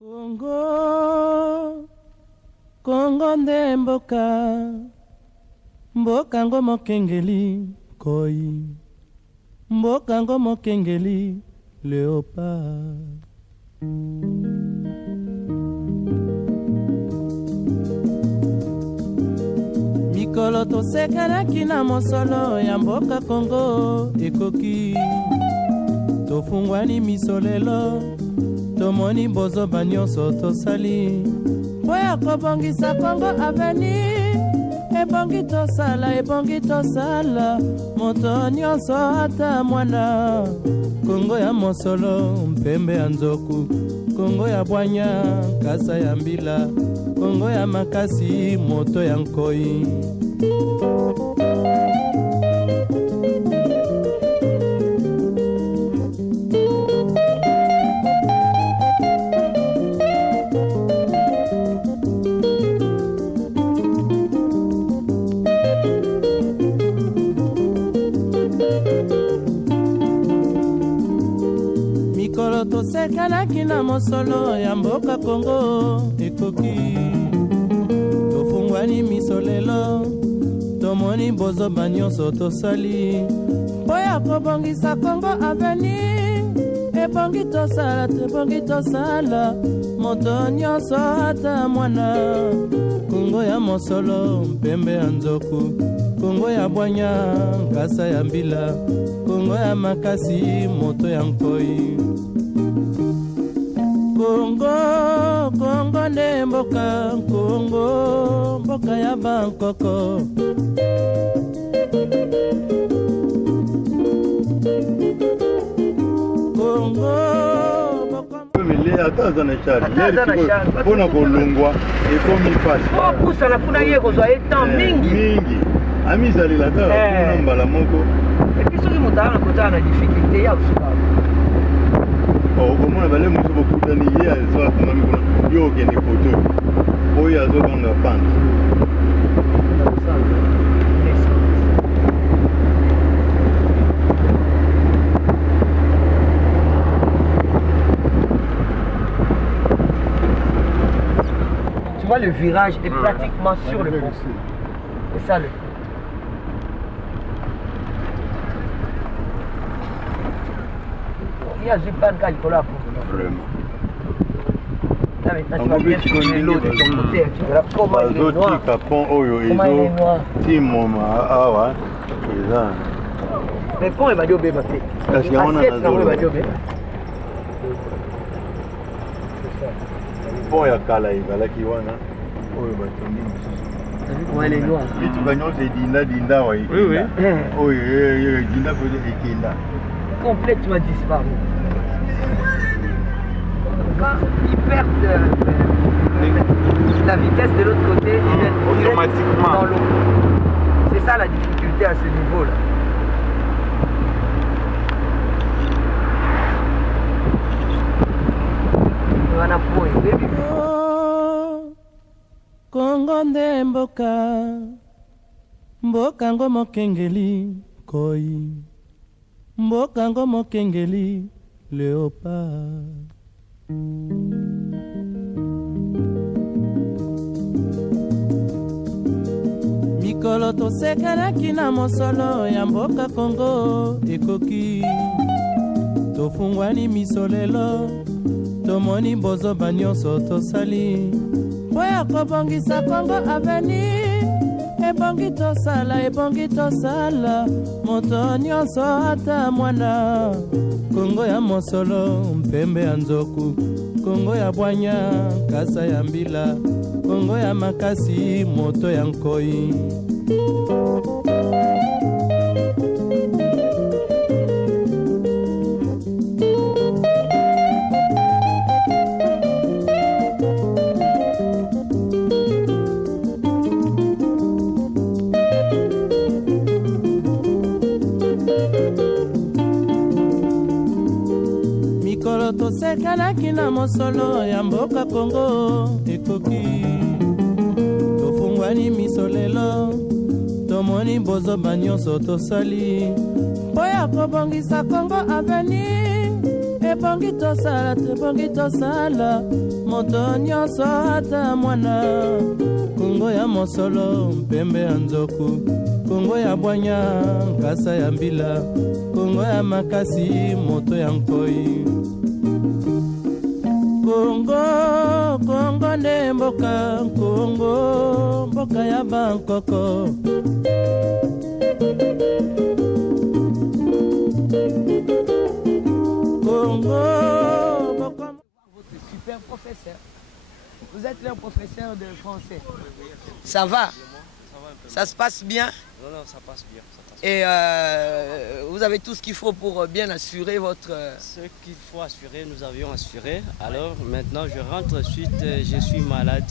Kongo, Kongo nde mboka, mboka ngo mokengeli koi, mboka ngo mokengeli léopard. Mikolo tosekanaki na mosolo ya mboka Kongo ekoki, tofungwani misolelo tomoni bozoba nyonso tosali mpo ya kobongisa Kongo aveni. Ebongi tosala moto nyonso ata mwana. Kongo ya mosolo mpembe ya nzoku, Kongo ya bwanya kasa ya mbila, Kongo ya makasi moto ya nkoi. Mikolo tosekanaki na mosolo ya mboka Kongo ekoki, tofungwani misolelo tomoni bozoba nyonso tosali mpo ya kobongisa Kongo aveni. Ebongi tosala moto nyonso ata mwana. Kongo ya mosolo mpembe ya nzoku, Kongo ya bwanya kasa ya mbila, Kongo ya makasi moto ya nkoi. Kongo nde mboka, Kongo mboka ya bankoko. Kongo ataza na shari mpona kolongwa ekomi pasi kusala kuna ye kozwa etan mingi amizalelaka kuna mbala moko epi soki moto aza na kotala na difficulté ya kosuka okomona bale mosu bokutani ye azoakomami kuna yo okende koto oyo azokanga pante. Le virage est pratiquement sur le pont. C'est ça le pont. Il y a du pan calcula. Vraiment. Là maintenant tu vas bien filmer l'eau de ton côté. Tu verras comment il est noir. Comment il est noir. Le pont est mal obé. Assiette là où il va obé. Pont ya kala ezalaki wana oyo batongi mosusu mituka nyonso edinda wa oyo edinda po ekenda complètement disparu. Quand ils perdent la vitesse de l'autre côté, ils viennent automatiquement dans l'eau. C'est ça la difficulté à ce niveau-là. Kongo nde mboka, mboka ngo mokengeli koi, mboka ngo mokengeli léopard. Mikolo tosekanaki na mosolo ya mboka Kongo ekoki, tofungwani misolelo tomoni bozoba nyonso tosali mpo ya kobongisa Kongo aveni. Ebongi tosala moto nyonso ata mwana. Kongo ya mosolo mpembe ya nzoku, Kongo ya bwanya kasa ya mbila, Kongo ya makasi moto ya nkoi. Mikolo tosekanaki na mosolo ya mboka Kongo ekoki, tofungwani misolelo tomoni bozoba nyonso tosali mpo ya kobongisa Kongo aveni. tebongi tosala moto nyonso ata mwana kongo ya mosolo mpembe ya nzoku kongo ya bwanya nkasa ya mbila kongo ya makasi moto ya nkoi kongo nde mboka mboka ya bankoko Votre super professeur. Vous êtes le professeur de français. Ça va? Ça se passe bien? Non, ça passe bien. Et vous avez tout ce qu'il faut pour bien assurer votre... Ce qu'il faut assurer, nous avions assuré. Alors maintenant, je rentre suite, je suis malade.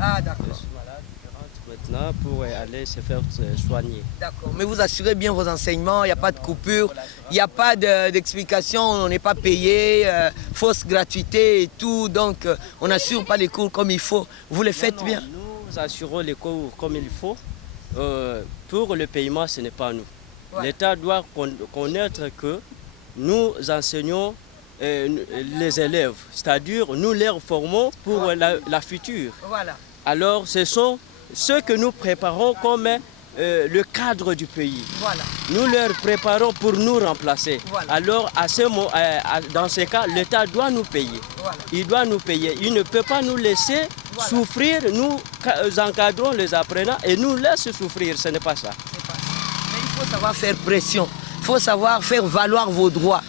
Ah, d'accord. Je suis malade, je rentre maintenant pour aller se faire soigner. D'accord. Mais vous assurez bien vos enseignements, il n'y a pas de coupure, il n'y a pas d'explication, on n'est pas payé, fausse gratuité et tout. Donc, on n'assure pas les cours comme il faut. Vous les faites bien? Nous assurons les cours comme il faut. Pour le paiement, ce n'est pas nous. Ouais. L'État doit connaître que nous enseignons les élèves, c'est-à-dire nous les formons pour la future. Voilà. Alors ce sont ceux que nous préparons comme le cadre du pays. Voilà. Nous leur préparons pour nous remplacer. Voilà. Alors dans ce cas, l'État doit nous payer. Voilà. Il doit nous payer. Il ne peut pas nous laisser souffrir. Nous encadrons les apprenants et nous laisse souffrir. Ce n'est pas ça. Mais il faut savoir faire pression. Il faut savoir faire valoir vos droits.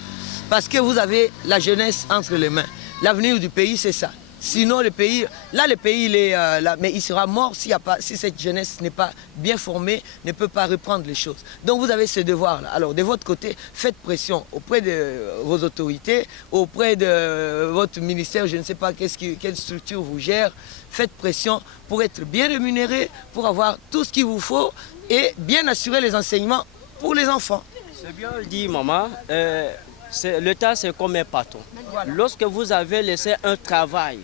Parce que vous avez la jeunesse entre les mains. L'avenir du pays, c'est ça. Sinon, le pays, il est là, mais il sera mort si cette jeunesse n'est pas bien formée, ne peut pas reprendre les choses. Donc vous avez ce devoir-là. Alors de votre côté, faites pression auprès de vos autorités, auprès de votre ministère, je ne sais pas quelle structure vous gère. Faites pression pour être bien rémunéré, pour avoir tout ce qu'il vous faut et bien assurer les enseignements pour les enfants. C'est bien dit, maman. L'État, c'est comme un patron. Voilà. Lorsque vous avez laissé un travail,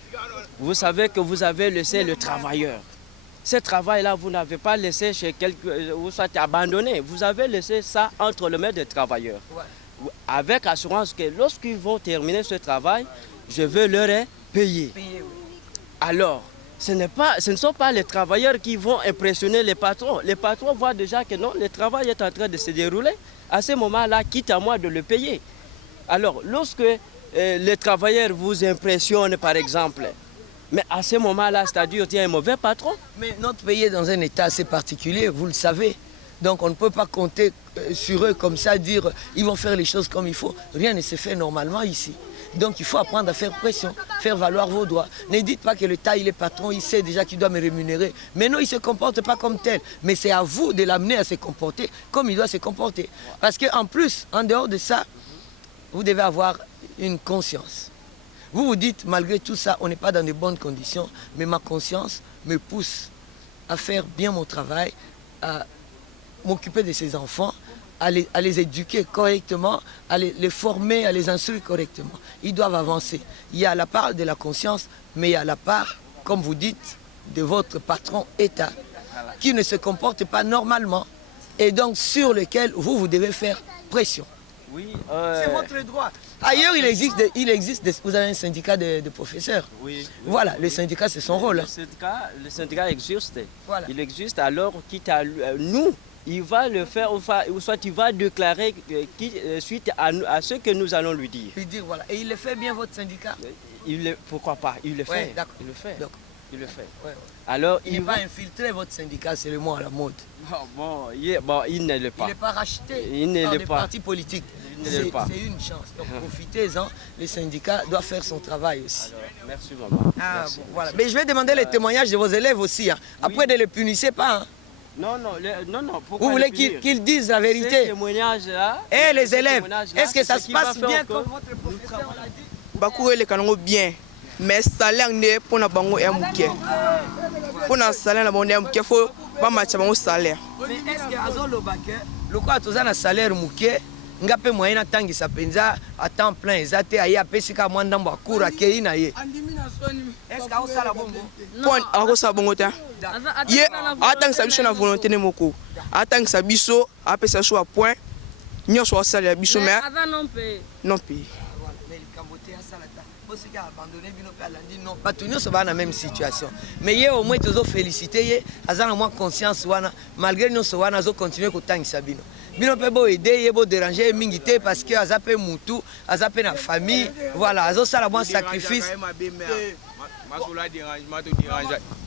vous savez que vous avez laissé le travailleur. Ce travail-là, vous n'avez pas laissé chez quelqu'un, vous soit abandonné. Vous avez laissé ça entre les mains des travailleurs. Ouais. Avec assurance que lorsqu'ils vont terminer ce travail, je vais leur payer. Alors, ce ne sont pas les travailleurs qui vont impressionner les patrons. Les patrons voient déjà que non, le travail est en train de se dérouler. À ce moment-là, quitte à moi de le payer. Alors, lorsque les travailleurs vous impressionnent, par exemple, mais à ce moment-là, c'est-à-dire qu'il y a un mauvais patron. Mais notre pays est dans un état assez particulier, vous le savez. Donc on ne peut pas compter sur eux comme ça, dire ils vont faire les choses comme il faut. Rien ne se fait normalement ici. Donc il faut apprendre à faire pression, faire valoir vos droits. Ne dites pas que l'État, il est patron, il sait déjà qu'il doit me rémunérer. Mais non, il ne se comporte pas comme tel. Mais c'est à vous de l'amener à se comporter comme il doit se comporter. Parce qu'en plus, en dehors de ça, vous devez avoir une conscience. Vous vous dites, malgré tout ça, on n'est pas dans de bonnes conditions, mais ma conscience me pousse à faire bien mon travail, à m'occuper de ces enfants, à les éduquer correctement, à les former, à les instruire correctement. Ils doivent avancer. Il y a la part de la conscience, mais il y a la part, comme vous dites, de votre patron État, qui ne se comporte pas normalement, et donc sur lequel vous devez faire pression. Oui, c'est votre droit. Ailleurs, il existe vous avez un syndicat de professeurs. Oui. Voilà, le syndicat, c'est son rôle. Le syndicat existe. Voilà. Il existe, alors quitte à nous, il va le faire, ou soit il va déclarer suite à ce que nous allons lui dire. Lui dire, voilà. Et il le fait bien, votre syndicat? Pourquoi pas? Il le fait. Ouais, d'accord. Il le fait. Il le fait. Ouais. Alors, il n'est pas infiltré, votre syndicat, c'est le mot à la mode. Il ne l'est pas. Il n'est pas racheté par des partis politiques. C'est une chance. Donc profitez-en. Les syndicats doivent faire son travail aussi. Alors, merci maman. Ah, merci. Bon, voilà. Mais je vais demander les témoignages de vos élèves aussi. Hein. Après, ne les punissez pas. Hein. Non. Vous voulez qu'ils disent la vérité? Ces témoignages-là. Et les élèves, est-ce que ça se passe bien comme votre professeur l'a dit? Bakou les canons bien. Mais salaire n'est pour na bango et mouké. Pour na salaire na bango et mouké, faut pas matcher bango salaire. Mais est-ce que azolo baké, le quoi tous un salaire mouké, ngape moyen na tangi sa penza à temps plein, ezate ayi apesika mwanda mbakura kei na ye. Est-ce que ça la bongo? Point ako sa bongo ta. Ye atang sa biso na volonté ne moko. Atang sa biso apesa so à point. Nyo so salaire biso mais avant non paye. Non paye. bato nyonso baa na même situation mais ye au moins tozofélicité ye aza na mwa conscience wana malgré nyonso wana azocontinue kotangisa bino bino mpe boaide ye bodérange ye mingi te parce que aza mpe mutu aza mpe na famille voilà azosala mwa sacrifice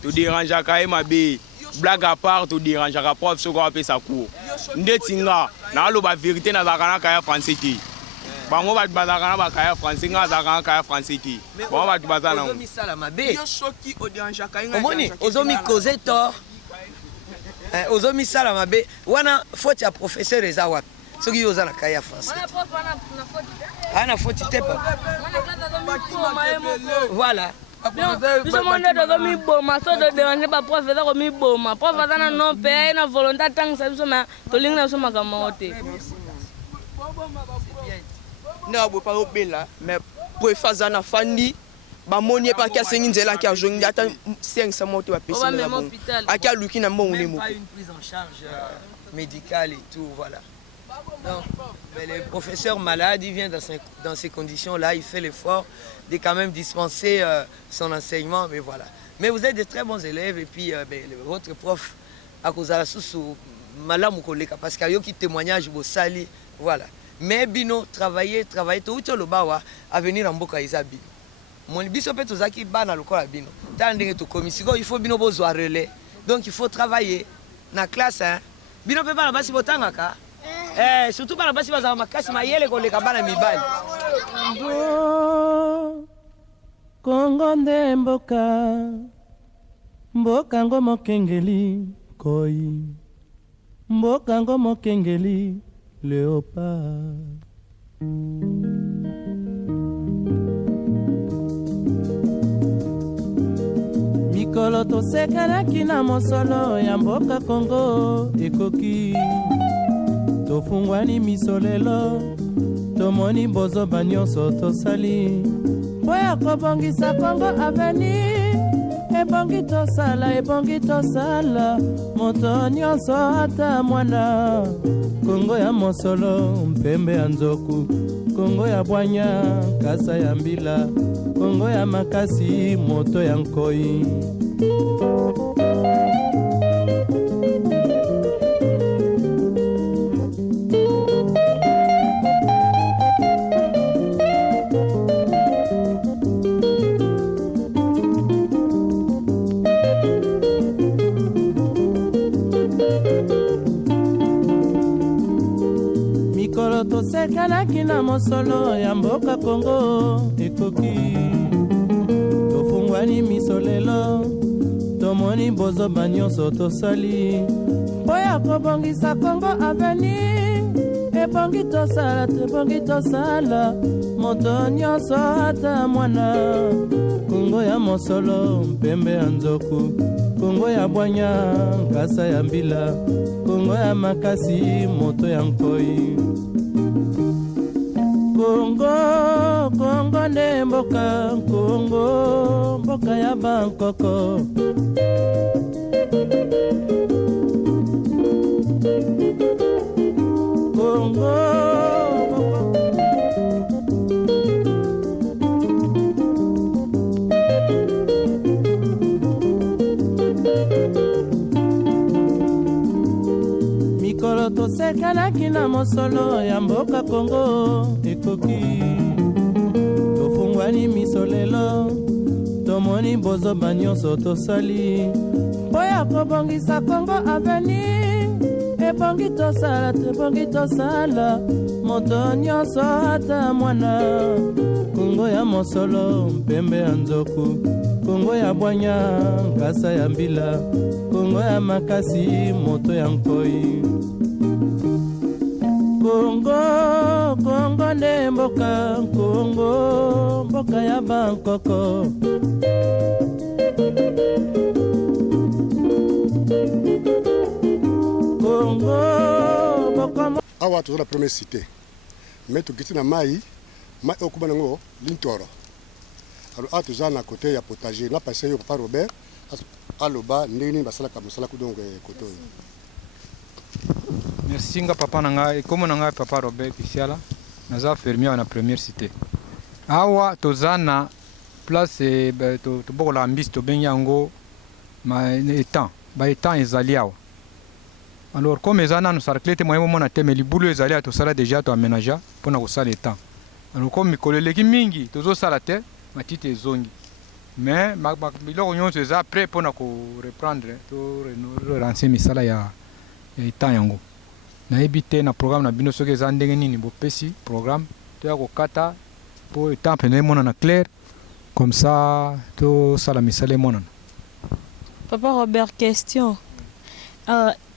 toderangeaka ye mabe blague à part toderangeaka prof soko apesa cours ndeti nga naaloba vérité nazalaka na kaya français te bango bato bazalaka na bakaya français nga azalaka na kaya français te bango bato baza nango ozomisala mabe omoni ozomikoze tort ozomisala mabe wana faute ya professeur eza wapi soki yo oza na kaya français ana faute te papa voilà biso monde tozomiboma so toderange baprof eza komiboma prof aza na no mpe ye na volonté atangisa biso ma tolingi na biso makambo yango te nde abopa obela mais prof aza na fandi bamoni ye mpe aki asengi nzela aki azongi nde ata sengisa mo te bapesi aki aluki na mbongo ne moko médicale et tout, voilà. Donc, le professeur malade, il vient dans ces conditions-là, il fait l'effort de quand même dispenser son enseignement, mais voilà. Mais vous êtes de très bons élèves et puis votre prof, à cause de la sous malamu koleka, parce qu'il y a qui témoignage au sali, voilà. Mais bino, travailler, tout le bawa, à venir en Boka Isabi. Mon biso peut tout ça qui ban à l'école bino. Tandis que commission, il faut bino besoin relais. Donc il faut travailler dans la classe, hein. Bino pe bana basi botanga ka surtout bana basi bazama makasi mayele koleka bana mibali Kongo nde mboka ngo mokengeli koi mboka ngo mokengeli léopard mikolo tosekanaki na mosolo ya mboka Kongo ekoki tofungwani misolelo tomoni bozoba nyonso tosali mpo ya kobongisa Kongo avenir ebongi tosala moto nyonso ata mwana Kongo ya mosolo mpembe ya nzoku Kongo ya bwanya kasa ya mbila Kongo ya makasi moto ya nkoi mikolo tosekanaki na mosolo ya mboka Kongo ekoki tofungwani misolelo tomoni bozoba nyonso tosali mpo ya kobongisa Kongo avenir ebongi tosala moto nyonso ata mwana Kongo ya mosolo mpembe ya nzoku Kongo ya bwanya nkasa ya mbila Kongo ya makasi moto ya nkoi Kongo nde mboka Kongo mboka ya bankoko Kongo mikolo tosekanaki na mosolo ya mboka Kongo ekoki tofungwani misolelo tomoni bozoba nyonso tosali mpo ya kobongisa Kongo avenir ebongi tosala moto nyonso ata mwana Kongo ya mosolo mpembe ya nzoku Kongo ya bwanya nkasa ya mbila Kongo ya makasi moto ya nkoi Kongo nde mboka Kongo mboka ya bankoko Kongo mboka awa toza na première cité mais tokiti na mai okuba nango lintoro alors awa toza na côté ya potager na passé yo papa Robert aloba ndeni basalaka mosala kudongo koto merci nga papa nanga et comme nanga papa Robert Kisiala naza fermier na première cité awa tozana place tobokola mbisi tobengi yango étang baétang ezali awa. Alors comme eza nanu sarclete moyen momona te, mais libulu ezali awa tosala déjà toaménagea mpona kosala étang. Alors comme mikolo eleki mingi tozosala te matiti ezongi, mais biloko nyonso eza prêt mpona koreprendre to relancer misala ya étang yango. nayebi te na programme na bino soki eza ndenge nini bopesi programme toya kokata mpo étang pene emonana clair comme ça tosala misala emonana. Papa Robert, question.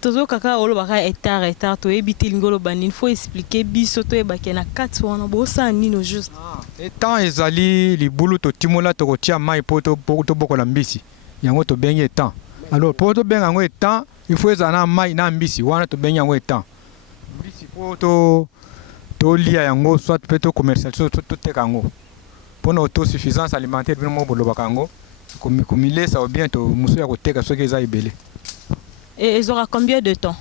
Tozo kaka olobaka hectare toyebi te lingo oloba nini, faut expliquer biso toyebake na kati wana bosala nini juste. Étang ezali libulu totimola tokotia mai mpo tobokola mbisi yango tobengi étang. Alors mpo tobenga yango étang il faut ezala na mai na mbisi wana tobengi yango étang. Mbisi mpo tolia yango soit mpe tocommercialize toteka yango mpona autosuffisance alimentaire bino mo bolobaka yango komilesa ou bien mosu ya koteka soki eza ebele. Et ils aura combien de temps?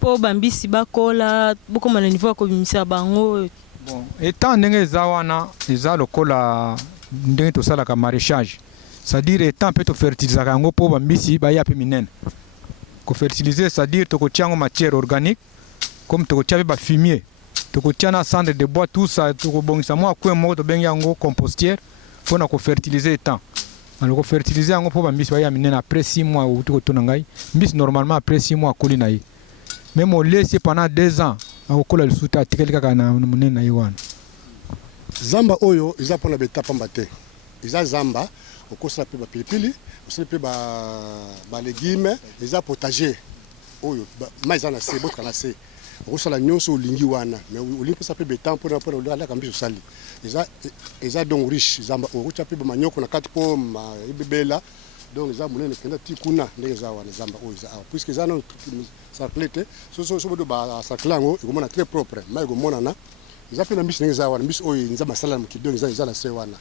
Pour bambisi bakola bokoma na niveau ya kobimisa bango. Bon, étant ndenge eza wana eza lokola ndenge tosalaka maraîchage, c'est-à-dire étant mpe tofertilizaka yango mpo bambisi baya mpe minene. Kofertilize c'est-à-dire tokotia yango matière organique comme tokotia mpe bafumier, tokotia na cendre de bois, tout ça tokobongisa mwa coin moko tobengi yango compostière mpona kofertilize étang. Alors fertiliser yango mpo bambisi baya minene après 6 mois outi kotuna ngai mbisi normalement après 6 mois akoli na ye, même olesi pendant 2 ans akokola lisusu te atikali kaka na monene na ye wana. Zamba oyo eza mpona beta pamba te, eza zamba okosala mpe bapilipili osali mpe balégume, eza potager oyo mai eza na se botoka na se okosala nyonso olingi wana, mais olingi mpesa mpe beta mpona olaka mbisi osali eza donc riche zamba okotya mpe bamanyoko na kati mpo ebebela, donc eza monene mpenza ti kuna ndenge eza wana zamba oyo eza awa puisque eza nano sarcle te so bodo basarcle yango ekomona très propre mai ekomonana. Eza mpe na mbisi ndenge eza wana, mbisi oyo eza masala na mokili donc eza na se wana.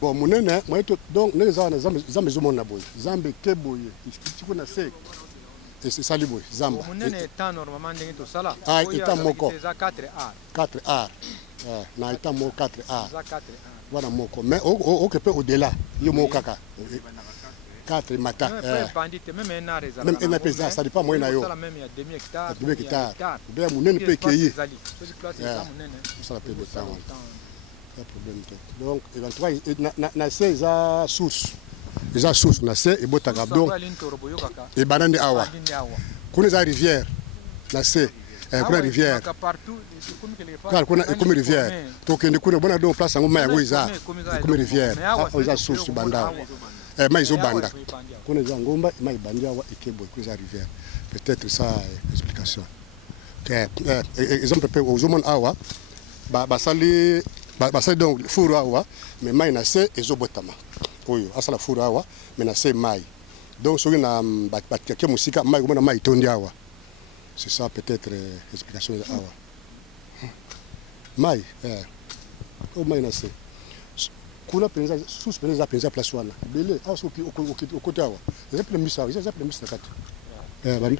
Bon monene moyeto donc ndenge eza wana zamba ezomona boye zamba eke boye tiko na se esali boye zamba monene étant normalement ndenge tosala étant moko eza 4 ar na étant moko 4 ar wana moko, mais oke mpe au-delà yo moko kaka 4 mata même un peu ça dépend moi na yo demi hectare bien monene mpe ekei osala mpe beta wana pas problème te. Donc éventuellement na se eza source na se ebotaka donc ebanda nde awa kuna eza rivière na se kuna rivière kuna ekomi rivière tokende kuna bona donc place yango mai yango eza ekomi rivière eza source banda mai ezobanda kuna eza ngomba mai ebandi awa ekeboye kuna eza rivière. Peut-être ça explication exemple mpe ozomona awa basali donc furu awa mais mai na se ezobotama oyo asala furu awa mais na se mai donc soki na batiake mosika mai komona mai etondi awa. C'est ça peut-être explication awa mai mai na se kuna penza sous penza penza place wana bele awa soki okote awa eza pele mbisi awa eza pele mbisi na kati bari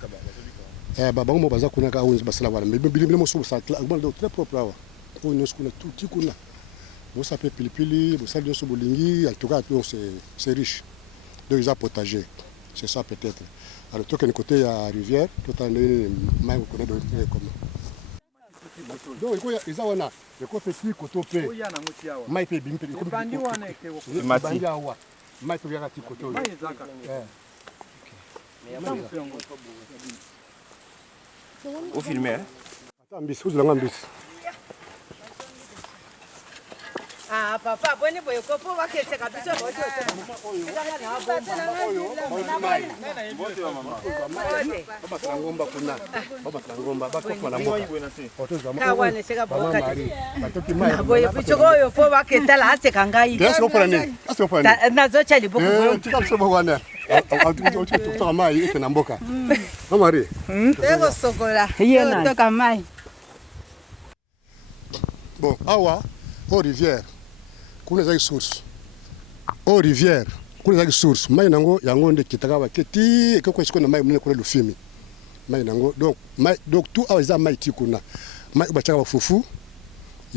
bango mo baza kuna ka awa basala wana mais bilimo mosusu basala très propre awa oyo nyonso kuna tuti kuna bosala mpe pilipili bosala nyonso bolingi en tout cas donc c'est riche donc eza potager, c'est ça peut-être. Alors tokende côté ya rivière totala ndenge mai kokona comment donc ekoya eza wana eko petit koto mpe mai mpe ebimi mpe ebandi wana ebandi awa mai toyaka ti koto oyo au filmer ata mbisi ozolanga mbisi. Ah papa boni boye kopo baketse kabisa bote baba ngomba kuna baba ngomba bakoko na moto kawane seka bokati na boye bichogoyo po baketala aseka ngai est-ce pour nani est-ce pour nani nazo chali boko boyo tikapso bokwana tutoka mai ete na mboka mamari ego sokola yo toka mai. Bon awa au rivière kuna za source au rivière kuna za source mai nango yango nde kitaka ba keti ekoko esiko na mai mune kuna lufimi mai nango donc tout awa za mai ti kuna mai bachaka ba fufu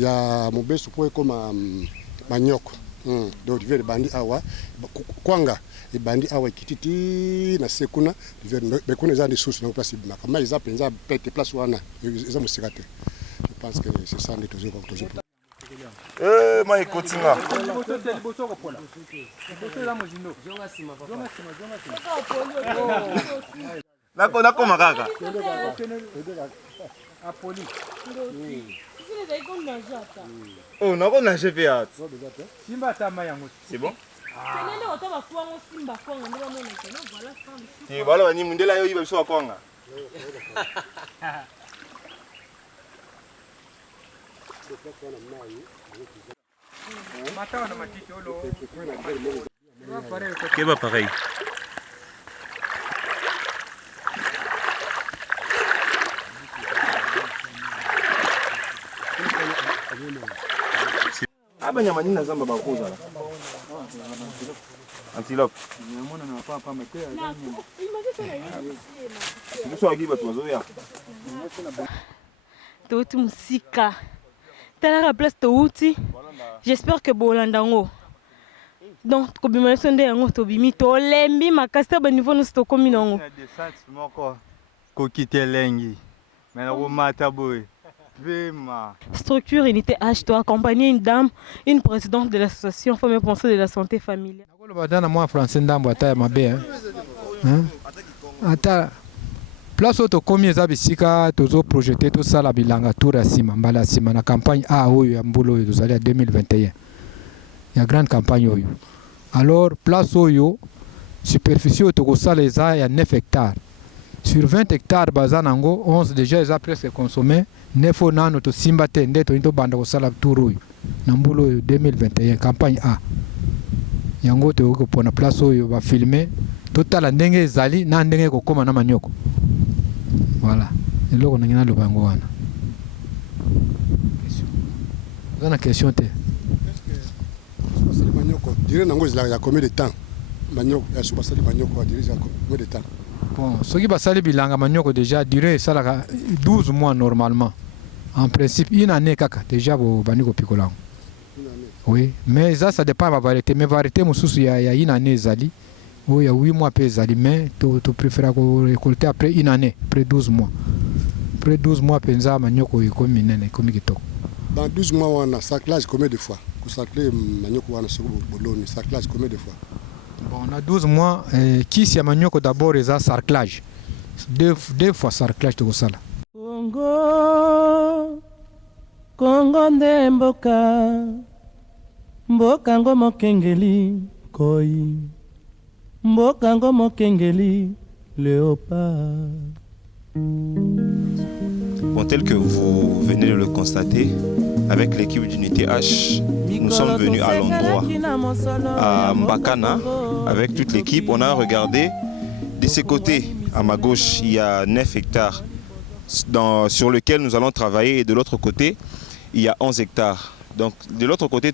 ya mobesu po comme manioko donc vers bandi awa kwanga et bandi awa kititi na sekuna mais kuna za des sources donc place makama ils appellent ça pete place wana ils ont musirate. Je pense que c'est ça toujours. Moi Kotinga. Nako makaka. Oh, nako na chef ya. Simba tama yango. C'est bon? Et voilà, ni mundela yo iba biso kwanga. Qu'est-ce que pareil? Ah ben nyama nini na zamba bakoza la. Antilope. Nyamona na papa mate. Ndio akiba tumazoea. Touti musika. Tala place touti. J'espère que bolandango. Donc kobima sonde yango to bimi to lembi makasta ba niveau no sto komi nango. Moko kokite lengi. Mais na mata boy. Structure Unité H doit accompagner une dame, une présidente de l'association Femmes et Pensées de la Santé Familiale. Moi français ndambo ata mabe hein. Ata place auto combien za bisika tozo projeter to sala bilanga tour ya sima mbala sima na campagne A oyo ya mbolo oyo tozali à 2021. Ya grande campagne oyo. Alors place oyo superficie auto ko sala eza ya 9 hectares. Sur 20 hectares bazanango 11 déjà ils ont presque consommé 9 nano to simba te ndeto into banda ko sala tour na mbulo 2021 campagne A yango te ko pona place oyo ba filmer total ndenge ezali na ndenge ko koma na manyoko voilà eloko na ngina lobango wana zana question te est-ce que manyoko dire nango ya combien de temps manyoko ya suba sali manyoko dire ya combien de temps. Bon, ce qui va salir bilanga manyoko déjà duré ça 12 mois normalement. En principe, une année kaka déjà bo baniko pikolango. Oui, mais ça dépend de la variété. Mais variété mususu ya une année zali. Oui, il y a 8 mois pe zali mais tu préfères récolter après une année, après 12 mois. Après 12 mois penza manyoko comme minene comme kitoko. Dans 12 mois on a sarclage combien de fois? Ku sarcler manyoko wana sur boloni, sarclage combien de fois? Bon, on a 12 mois. Qui s'y a manioko d'abord est sarclage. Deux fois sarclage de Gosala. Congo, Congo nde mboka, mboka ngo mokengeli koi, mboka ngo mokengeli léopard. Bon, tel que vous venez de le constater, avec l'équipe d'Unité H, nous sommes venus à l'endroit, à Mbakana, avec toute l'équipe. On a regardé de ce côté, à ma gauche, il y a 9 hectares sur lequel nous allons travailler, et de l'autre côté, il y a 11 hectares. Donc, de l'autre côté,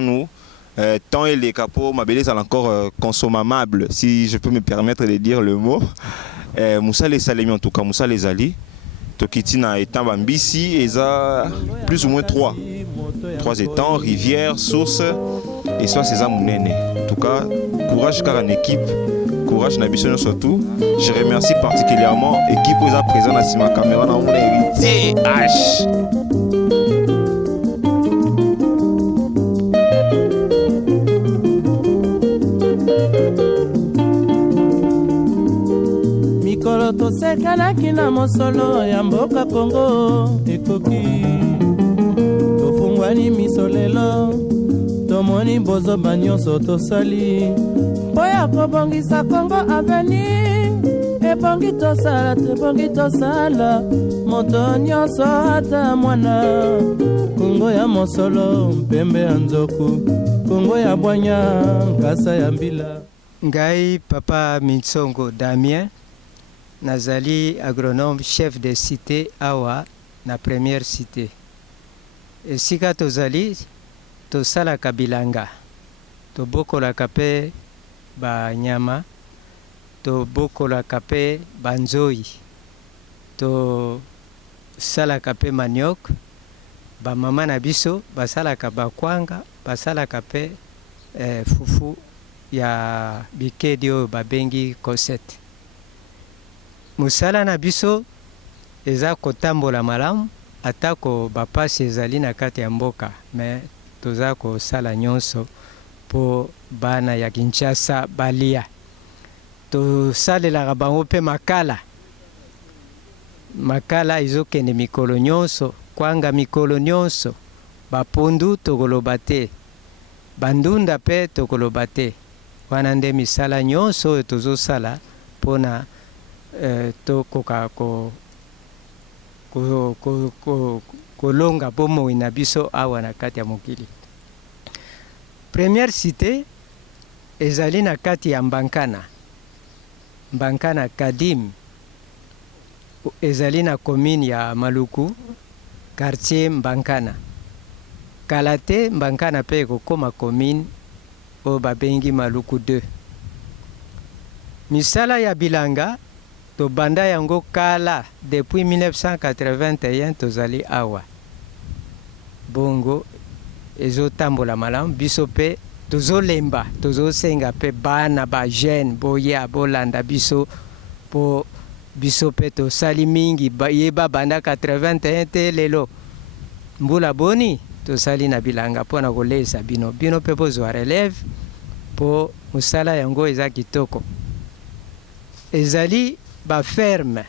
nous, tant et les capots, ma belle, sont encore consommables, si je peux me permettre de dire le mot. Moussa les Salemi, en tout cas, Moussa les Ali. Tokitina étant Bambisi, et ça plus ou moins 3 étangs, rivières, sources, et soit ces amounene. En tout cas, courage car en équipe, courage Nabisono surtout. Je remercie particulièrement l'équipe qui est présente à ma caméra dans mon héritier H. mikolo tosekanaki na mosolo ya mboka Kongo ekoki tofungwani miso lelo tomoni bozoba nyonso tosali mpo ya kobongisa Kongo avenir ebongi tosala moto nyonso ata mwana Kongo ya mosolo mpembe ya nzoku Kongo ya bwanya nkasa ya mbila. Ngai Papa Minsongo Damien nazali agronome chef de cité awa na première cité. Esika tozali tosalaka bilanga, tobokolaka mpe banyama, tobokolaka mpe banzoi, tosalaka mpe maniok, bamama na biso basalaka bakwanga basalaka mpe fufu ya bikedi oyo babengi cosette. Mosala na biso eza kotambola malamu atako bapasi ezali na kati ya mboka, me toza kosala nyonso mpo bana ya Kinshasa balia. Tosalelaka bango mpe makala. Makala ezokende mikolo nyonso, kwanga mikolo nyonso, bapundu tokoloba te, bandunda mpe tokoloba te. Wana nde misala nyonso oyo tozosala mpona tokoka kolonga bomoi na biso awa na kati ya mokili. Première cité ezali na kati ya Mbankana. Mbankana Kadim ezali na commune ya Maluku, quartier Mbankana. Kalate Mbankana mpe ekokoma commune oyo babengi Maluku 2. Misala ya bilanga tobanda yango kala depuis 1981 tozali awa. Bongo ezotambola malamu biso mpe tozolemba tozosenga mpe bana ba jeune boya bolanda biso po biso mpe tosali mingi yeba banda 81 te lelo mbula boni tosali na bilanga mpona kolesa bino mpe bozwa relève po mosala yango eza kitoko. Ezali baferme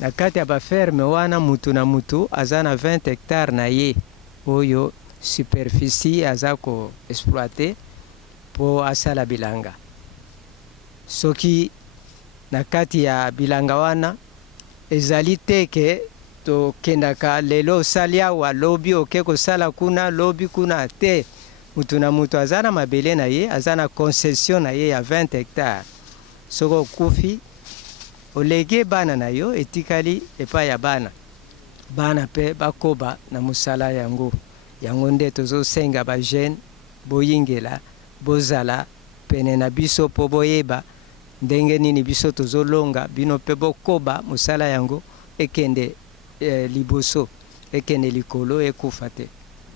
na kati ya baferme wana mutu na mutu aza na 20 hectares na ye oyo superficie aza ko exploiter po asala bilanga. Soki na kati ya bilanga wana ezali teke to kendaka lelo osali awa lobi oke kosala kuna lobi kuna te. Mutu na mutu aza na mabele na ye, aza na concession na ye ya 20 hectares. Soko kufi olege bana na yo etikali epa ya bana. Bana pe bakoba na musala yango. Yango nde tozosenga ba jeune boyingela bozala pene na biso po boyeba ndenge nini biso tozolonga bino pe bokoba musala yango ekende liboso ekende likolo ekufa te.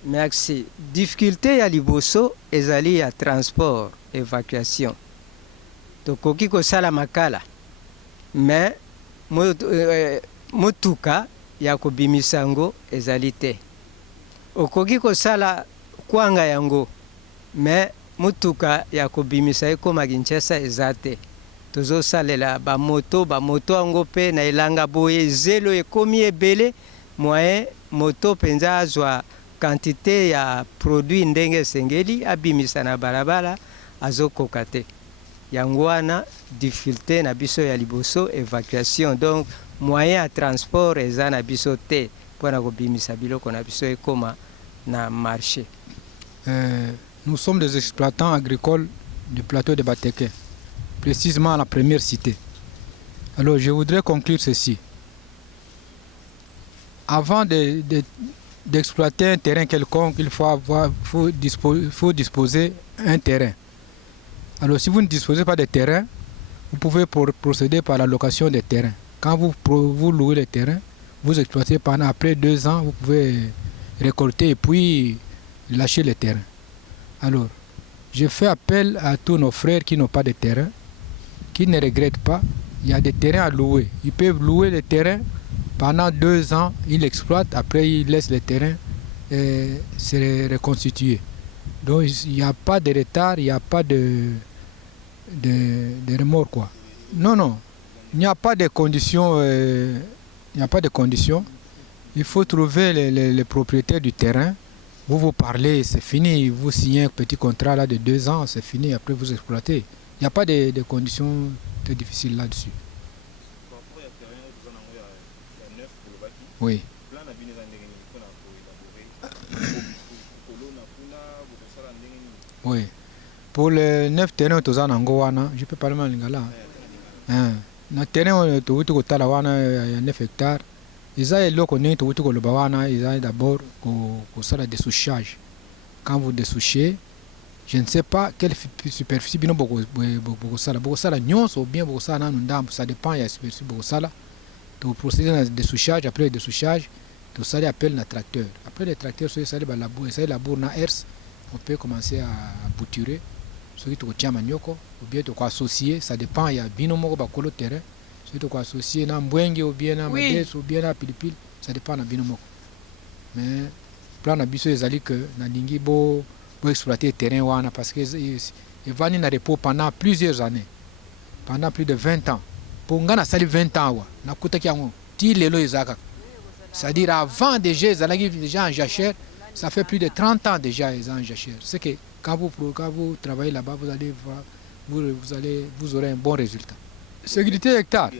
Merci. Difficulté ya liboso ezali ya transport, évacuation. Tokoki kosala makala mais motuka ya kobimisa yango ezali te. Okoki kosala kwanga yango mais motuka ya kobimisa ekoma Kinshasa eza te. Tozosalela bamoto yango mpe na elanga boye zelo ekomi ebele moyen moto penza azwa quantité ya produit ndenge sengeli abimisa na balabala azokoka te. Yango wana difficulté na biso ya liboso évacuation, donc moyen ya transport eza na biso te mpona kobimisa biloko na biso ekoma na marché. Nous sommes des exploitants agricoles du plateau de Bateke, précisément à la première cité. Alors je voudrais conclure ceci. Avant d'exploiter un terrain quelconque, il faut disposer un terrain. Alors si vous ne disposez pas de terrain, vous pouvez procéder par la location des terrains. Quand vous louez les terrains, vous exploitez pendant après 2 ans, vous pouvez récolter et puis lâcher les terrains. Alors, je fais appel à tous nos frères qui n'ont pas de terrain, qui ne regrettent pas. Il y a des terrains à louer. Ils peuvent louer les terrains pendant 2 ans, ils exploitent, après ils laissent les terrains se reconstituer. Donc il n'y a pas de retard, il n'y a pas de remords quoi. Non, il n'y a pas de conditions. Il n'y a pas de conditions. Il faut trouver les propriétaires du terrain. Vous parlez, c'est fini. Vous signez un petit contrat là de 2 ans, c'est fini. Après vous exploitez. Il n'y a pas de conditions très difficiles là-dessus. Oui. Oui. Pour les 9 terrains que je peux parler en lingala. Le terrain il y a 9 hectares. Ils ont d'abord le dessouchage. Quand vous dessouchez, je ne sais pas quelle superficie ça dépend de la superficie. Vous procédez dans le dessouchage, après le dessouchage, tout ça appelle un tracteur. Après les tracteurs, ça labour na ers, on peut commencer à bouturer. Ce qui est manioko, ou bien tu associer, ça dépend, il y a binomoko bakolo terrain. Ce qui est associé na mbwenge ou bien na mades ou bien na pilipil, ça dépend na binomoko. Mais plan na biso ezali que na lingi bo exploiter terrain wana parce que il va ni na repos pendant plusieurs années. Pendant plus de 20 ans. Pour ngana sali 20 ans wa na kutaki yango ti lelo ezaka. C'est-à-dire avant déjà en jachère, ça fait plus de 30 ans déjà ils en jachère. C'est que quand vous travaillez là-bas, vous aurez un bon résultat. Sécurité hectare.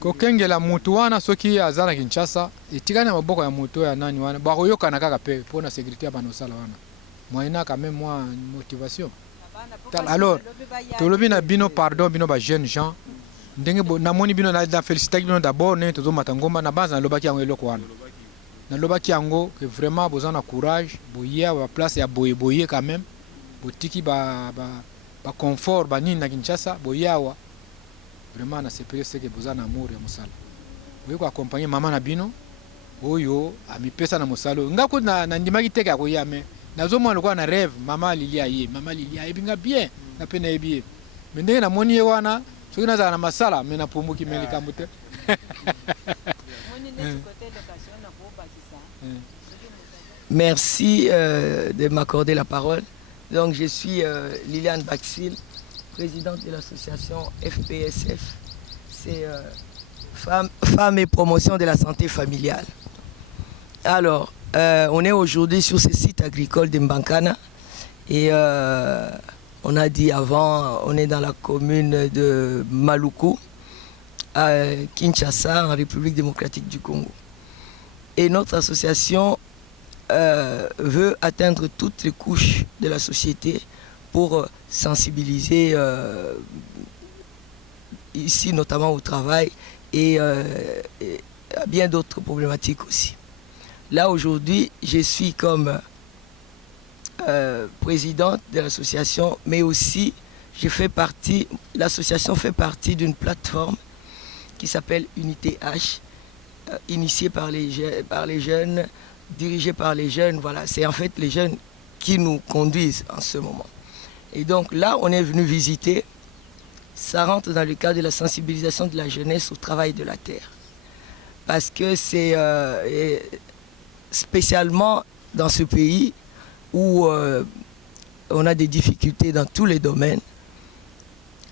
Kokenge la mutu wana soki azana Kinshasa, itikana maboko ya mutu ya nani wana, bakoyoka na kaka pe pour la sécurité ba nosala wana. Moyena quand même moi une motivation. Alors, tolobi na bino pardon bino ba jeunes gens. Ndenge na moni bino na féliciter bino d'abord ne tozo matangomba na base na lobaki yango eloko wana. Na lobaki yango que vraiment besoin de courage, boyer à place ya boyer quand même. Botiki ba confort ba nini na Kinshasa, boyer wa vraiment na CPS que besoin d'amour ya musala. Boyer ko accompagner maman na bino. Oyo amipesa na musalo. Ngako na ndimaki teka ko yame. Nazo mwana kwa na rêve maman lilia binga bien na pena bien. Mais ndenge na moni wana soki naza na masala mais na pumuki melikambo te. Merci de m'accorder la parole. Donc je suis Liliane Baxil, présidente de l'association FPSF. C'est Femmes et Promotion de la Santé Familiale. Alors, on est aujourd'hui sur ce site agricole de Mbakana et on a dit avant, on est dans la commune de Maluku, à Kinshasa, en République démocratique du Congo. Et notre association veut atteindre toutes les couches de la société pour sensibiliser ici notamment au travail et à bien d'autres problématiques aussi. Là aujourd'hui, je suis comme présidente de l'association, mais aussi l'association fait partie d'une plateforme qui s'appelle Unité H, initiée par les jeunes, dirigée par les jeunes. Voilà, c'est en fait les jeunes qui nous conduisent en ce moment. Et donc là, on est venu visiter. Ça rentre dans le cadre de la sensibilisation de la jeunesse au travail de la terre. Parce que c'est spécialement dans ce pays où on a des difficultés dans tous les domaines,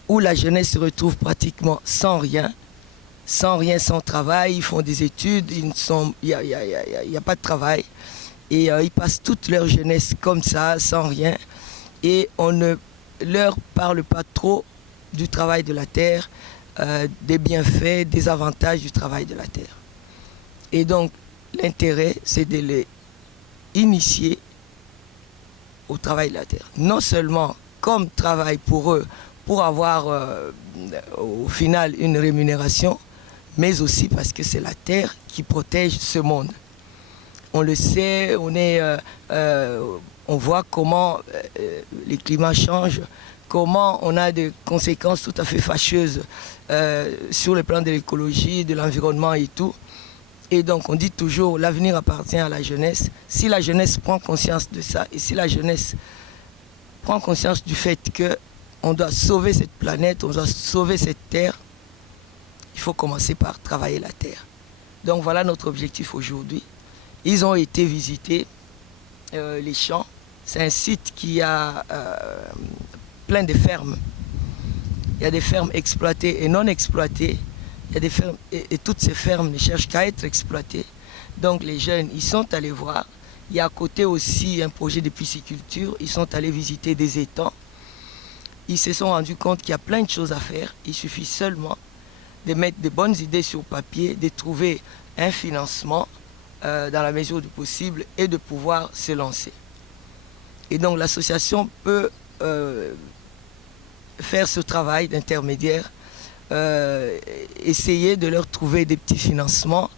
où la jeunesse se retrouve pratiquement sans rien, sans travail, ils font des études, il n'y a pas de travail, et ils passent toute leur jeunesse comme ça, sans rien, et on ne leur parle pas trop du travail de la terre, des bienfaits, des avantages du travail de la terre. Et donc, l'intérêt, c'est de les initier au travail de la terre. Non seulement comme travail pour eux, pour avoir au final une rémunération, mais aussi parce que c'est la terre qui protège ce monde. On le sait, on voit comment les climats changent, comment on a des conséquences tout à fait fâcheuses sur le plan de l'écologie, de l'environnement et tout. Et donc on dit toujours l'avenir appartient à la jeunesse. Si la jeunesse prend conscience de ça et si la jeunesse prend conscience du fait qu'on doit sauver cette planète, on doit sauver cette terre, il faut commencer par travailler la terre. Donc voilà notre objectif aujourd'hui. Ils ont été visités, les champs. C'est un site qui a plein de fermes. Il y a des fermes exploitées et non exploitées. Il y a des fermes et toutes ces fermes ne cherchent qu'à être exploitées. Donc les jeunes, ils sont allés voir. Il y a à côté aussi un projet de pisciculture. Ils sont allés visiter des étangs. Ils se sont rendus compte qu'il y a plein de choses à faire. Il suffit seulement de mettre de bonnes idées sur papier, de trouver un financement dans la mesure du possible et de pouvoir se lancer. Et donc l'association peut faire ce travail d'intermédiaire, essayer de leur trouver des petits financements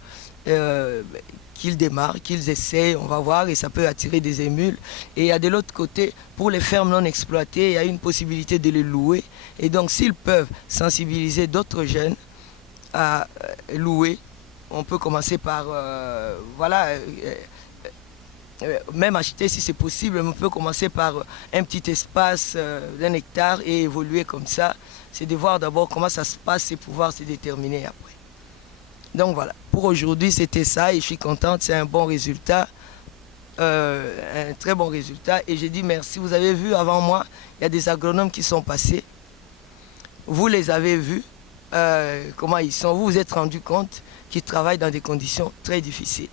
qu'ils démarrent, qu'ils essayent, on va voir, et ça peut attirer des émules. Et il y a de l'autre côté, pour les fermes non exploitées, il y a une possibilité de les louer. Et donc s'ils peuvent sensibiliser d'autres jeunes à louer on peut commencer par, voilà, même acheter si c'est possible, on peut commencer par un petit espace d'1 hectare et évoluer comme ça. C'est de voir d'abord comment ça se passe et pouvoir se déterminer après. Donc voilà, pour aujourd'hui c'était ça et je suis contente, c'est un bon résultat, un très bon résultat. Et j'ai dit merci, vous avez vu avant moi, il y a des agronomes qui sont passés, vous les avez vus, comment ils sont, vous vous êtes rendu compte qu'ils travaillent dans des conditions très difficiles.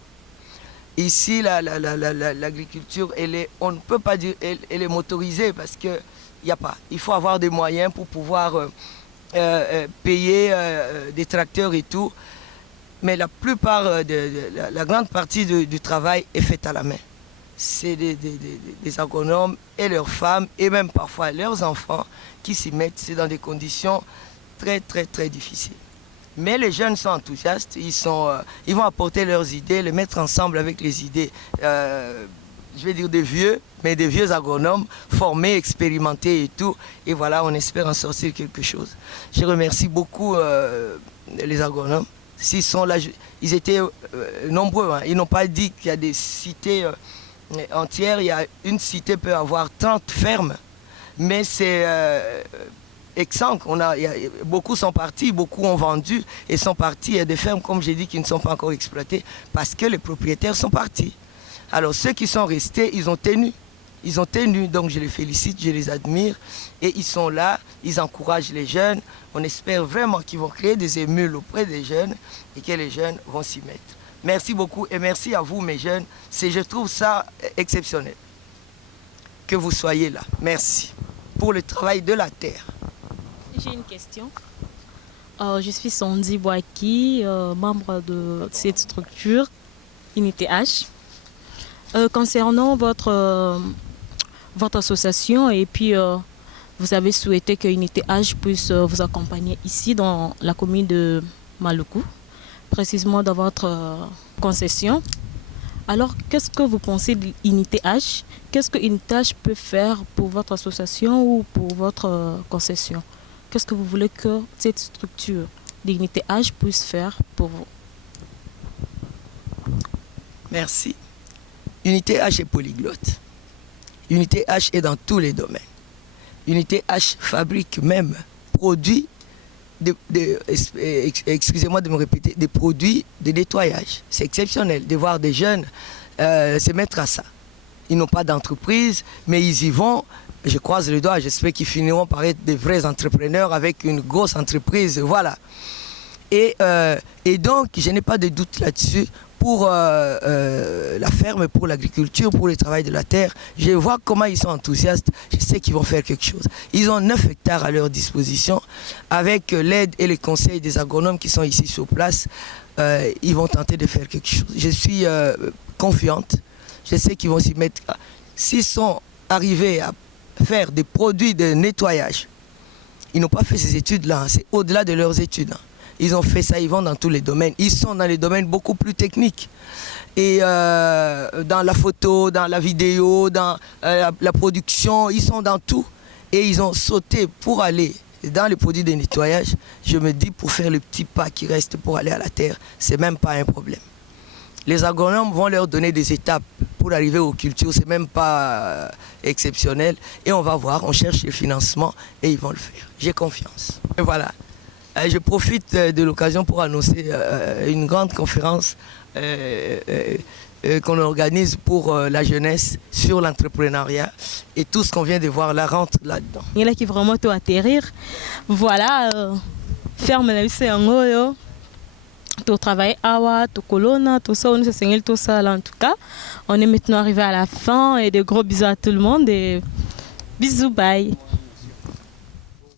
Ici, l'agriculture, on ne peut pas dire elle est motorisée parce qu'il n'y a pas. Il faut avoir des moyens pour pouvoir payer des tracteurs et tout. Mais la plupart, la grande partie du travail est faite à la main. C'est des agronomes et leurs femmes et même parfois leurs enfants qui s'y mettent. C'est dans des conditions très, très, très difficiles. Mais les jeunes sont enthousiastes, ils vont apporter leurs idées, les mettre ensemble avec les idées, je vais dire des vieux, mais des vieux agronomes formés, expérimentés et tout. Et voilà, on espère en sortir quelque chose. Je remercie beaucoup les agronomes. S'ils sont là, ils étaient nombreux, hein. Ils n'ont pas dit qu'il y a des cités entières. Une cité peut avoir 30 fermes, mais c'est... Exsangue, beaucoup sont partis, beaucoup ont vendu et sont partis. Il y a des fermes, comme j'ai dit, qui ne sont pas encore exploitées parce que les propriétaires sont partis. Alors ceux qui sont restés, ils ont tenu. Ils ont tenu, donc je les félicite, je les admire. Et ils sont là, ils encouragent les jeunes. On espère vraiment qu'ils vont créer des émules auprès des jeunes et que les jeunes vont s'y mettre. Merci beaucoup et merci à vous, mes jeunes. Je trouve ça exceptionnel que vous soyez là. Merci pour le travail de la terre. J'ai une question. Je suis Sandy Boaki, membre de cette structure, Unité H. Concernant votre association, et puis vous avez souhaité que Unité H puisse vous accompagner ici dans la commune de Maluku, précisément dans votre concession. Alors, qu'est-ce que vous pensez de l'Unité H? Qu'est-ce que Unité H peut faire pour votre association ou pour votre concession? Qu'est-ce que vous voulez que cette structure d'Unité H puisse faire pour vous? Merci. Unité H est polyglotte. Unité H est dans tous les domaines. Unité H fabrique même, produit, excusez-moi de me répéter, des produits de nettoyage. C'est exceptionnel de voir des jeunes se mettre à ça. Ils n'ont pas d'entreprise, mais ils y vont. Je croise les doigts, j'espère qu'ils finiront par être des vrais entrepreneurs avec une grosse entreprise, voilà. Et donc, je n'ai pas de doute là-dessus pour la ferme, pour l'agriculture, pour le travail de la terre. Je vois comment ils sont enthousiastes, je sais qu'ils vont faire quelque chose. Ils ont 9 hectares à leur disposition. Avec l'aide et les conseils des agronomes qui sont ici sur place, ils vont tenter de faire quelque chose. Je suis confiante, je sais qu'ils vont s'y mettre. S'ils sont arrivés à faire des produits de nettoyage, ils n'ont pas fait ces études-là, c'est au-delà de leurs études. Ils ont fait ça, ils vont dans tous les domaines. Ils sont dans les domaines beaucoup plus techniques. Et dans la photo, dans la vidéo, dans la production, ils sont dans tout. Et ils ont sauté pour aller dans les produits de nettoyage. Je me dis, pour faire le petit pas qui reste pour aller à la terre, c'est même pas un problème. Les agronomes vont leur donner des étapes pour arriver aux cultures, c'est même pas exceptionnel. Et on va voir, on cherche le financement et ils vont le faire. J'ai confiance. Et voilà. Je profite de l'occasion pour annoncer une grande conférence qu'on organise pour la jeunesse sur l'entrepreneuriat et tout ce qu'on vient de voir là rentre là-dedans. Il y en a qui vraiment tout atterrir. Voilà, ferme la lycée en haut. Tout travail awa, tout colonna, tout ça, on s'est tout ça là en tout cas. On est maintenant arrivé à la fin et de gros bisous à tout le monde et bisous, bye.